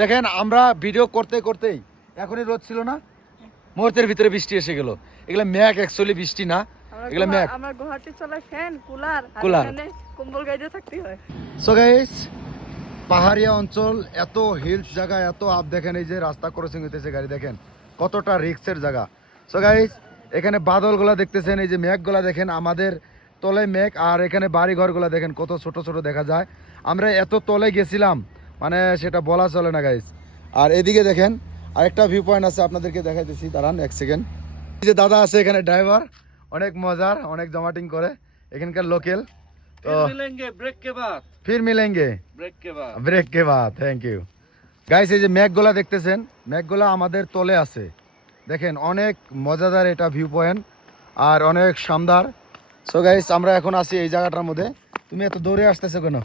দেখেন আমরা ভিডিও করতে করতেই এখনই রোদ ছিল না, মুহূর্তের ভিতরে বৃষ্টি এসে গেল। এগুলা ম্যাঘ, অ্যাকচুয়ালি বৃষ্টি না, এগুলা ম্যাঘ। আমার গুয়াহাটি চলে ফ্যান, কুলার, আর এখানে কম্বল গাইতে থাকতে হয়। সো গাইস, পাহাড়িয়া অঞ্চল, এত হিলস জায়গা, এত আপ, দেখেন এই যে রাস্তা ক্রসিং হইতেছে গাড়ি, দেখেন কতটা রিক্সের জায়গা। সো গাইস, এখানে বাদলগুলা দেখতেছেন, এই যে মেঘগুলা দেখেন, আমাদের তলে মেঘ, আর এখানে বাড়ি ঘরগুলা দেখেন কত ছোট ছোট দেখা যায়। আমরা এত তলে গেছিলাম, মানে সেটা বলা চলে না গাইস। আর এদিকে দেখেন আরেকটা ভিউ পয়েন্ট আছে, আপনাদেরকে দেখাইতেছি, দাঁড়ান এক সেকেন্ড। এই যে দাদা আছে এখানে, ড্রাইভার, অনেক মজার, অনেক জমাটিং করে, এখানকার লোকেল। তো ফির মিলেঙ্গে ব্রেক কে বাদ। Thank you guys. এই যে মেঘগুলা দেখতেছেন, মেঘগুলা আমাদের তলে আছে, দেখেন অনেক মজাদার এটা ভিউ পয়েন্ট আর অনেক শানদার। সো গাইস, আমরা এখন আছি এই জায়গাটার মধ্যে। তুমি এত দৌড়ে আসতেছো কেন?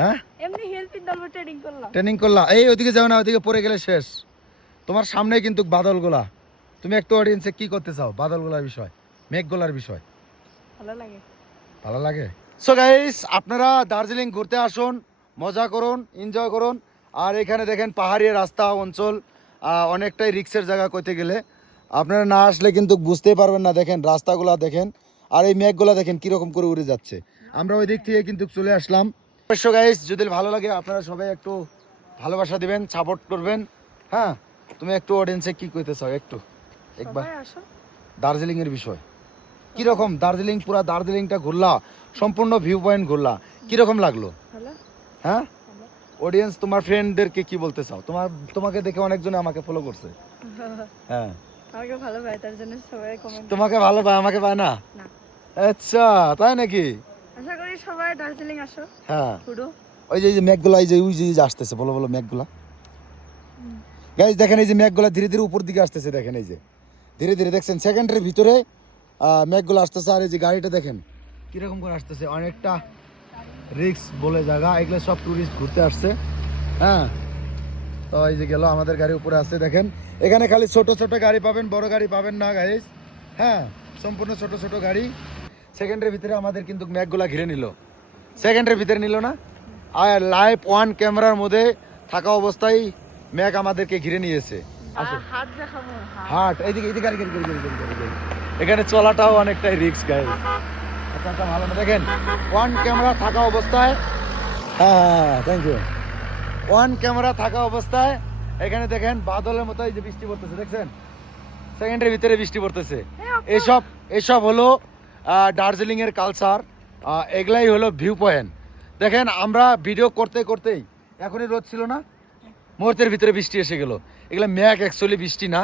হ্যাঁ, এমনি হেলথি দলবে ট্রেনিং করলাম। ট্রেনিং করলা? এই ওইদিকে যাও না, ওইদিকে পড়ে গেলে শেষ। তোমার সামনে কিন্তু বাদলগুলা, তুমি একটু অডিয়েন্সে কি করতে চাও বাদলগুলার বিষয়, মেঘগুলার বিষয়? ভালো লাগে, ভালো লাগে। সো গাইস, আপনারা দার্জিলিং ঘুরতে আসুন, মজা করুন, এনজয় করুন। আর এখানে দেখেন পাহাড়ি রাস্তা অঞ্চল, অনেকটাই রিক্সের জায়গা করতে গেলে। আপনারা না আসলে কিন্তু বুঝতেই পারবেন না। দেখেন রাস্তাগুলা দেখেন, আর এই মেঘগুলা দেখেন কিরকম করে উড়ে যাচ্ছে। আমরা ওই দিক থেকে কিন্তু চলে আসলাম। অবশ্য গাইস, যদি ভালো লাগে আপনারা সবাই একটু ভালোবাসা দিবেন, সাপোর্ট করবেন। হ্যাঁ, তুমি একটু অডিয়েন্সে কি কইতে চাও একটু একবার সবাই আসো। দার্জিলিং এর বিষয় কিরকম? দার্জিলিং, পুরা দার্জিলিংটা ঘুরলা, সম্পূর্ণ ভিউ পয়েন্ট ঘুরলা, কিরকম লাগলো? ভালো। হ্যাঁ, অডিয়েন্স, তোমার ফ্রেন্ডদেরকে কি বলতে চাও? তোমাকে দেখে অনেকজন আমাকে ফলো করছে। হ্যাঁ, আমাকে ভালো পায়, তার জন্য সবাই কমেন্ট। তোমাকে ভালো পায়, আমাকে পায় না? না। আচ্ছা, তাই নাকি? আশা করি সবাই দার্জিলিং আসো। হ্যাঁ, ঘুরো। ওই যে মেঘগুলা, এই যে ওই যে আসতেছে, বলো বলো মেঘগুলা। গাইস দেখেন, এই যে মেঘগুলা ধীরে ধীরে উপর দিকে আসতেছে, দেখেন এই যে ধীরে ধীরে, দেখছেন সেকেন্ডের ভিতরে মেঘগুলো আসতেছে। আর এই যে গাড়িটা দেখেন কিরকম করে আসতেছে, অনেকটা রিক্স বলে জায়গা, এগুলো সব টুরিস্ট ঘুরতে আসছে। হ্যাঁ, তো এই যে গেল, আমাদের গাড়ি উপরে আসছে, দেখেন এখানে খালি ছোট ছোট গাড়ি পাবেন, বড় গাড়ি পাবেন না গাইস। হ্যাঁ, সম্পূর্ণ ছোট ছোট গাড়ি। সেকেন্ডের ভিতরে আমাদের কিন্তু মেঘগুলা ঘিরে নিল, সেকেন্ডের ভিতরে নিল না। আর লাইভ ওয়ান ক্যামেরার মধ্যে থাকা অবস্থায় মেঘ আমাদেরকে ঘিরে নিয়েছে। হাট দেখাবো। হাট, এইদিকে এইদিকে গাড়ি গাড়ি গাড়ি গাড়ি গাড়ি গাড়ি। এখানে চলাটাও অনেকটাই রিস্ক গাইস। আচ্ছা আচ্ছা, ভালো না, দেখেন ওয়ান ক্যামেরা থাকা অবস্থায়, হ্যাঁ থ্যাংক ইউ, ওয়ান ক্যামেরা থাকা অবস্থায় এখানে দেখেন বাদলের মতো এই যে বৃষ্টি পড়তেছে, দেখছেন সেকেন্ডের ভিতরে বৃষ্টি পড়তেছে। এসব হলো দার্জিলিং এর কালচার, এগুলাই হলো ভিউ পয়েন্ট। দেখেন আমরা ভিডিও করতে করতেই এখনই রোদ ছিল না, মুহূর্তের ভিতরে বৃষ্টি এসে গেল। এগুলা ম্যাঘ, অ্যাকচুয়ালি বৃষ্টি না,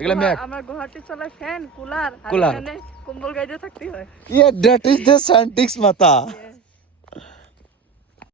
এগুলা ম্যাঘ। আমার গুয়াহাটি চলে ফ্যান, কুলার, আর কুলার। এখানে কম্বল গাইতে থাকতে হয়। Yeah, that is the Santix Mata.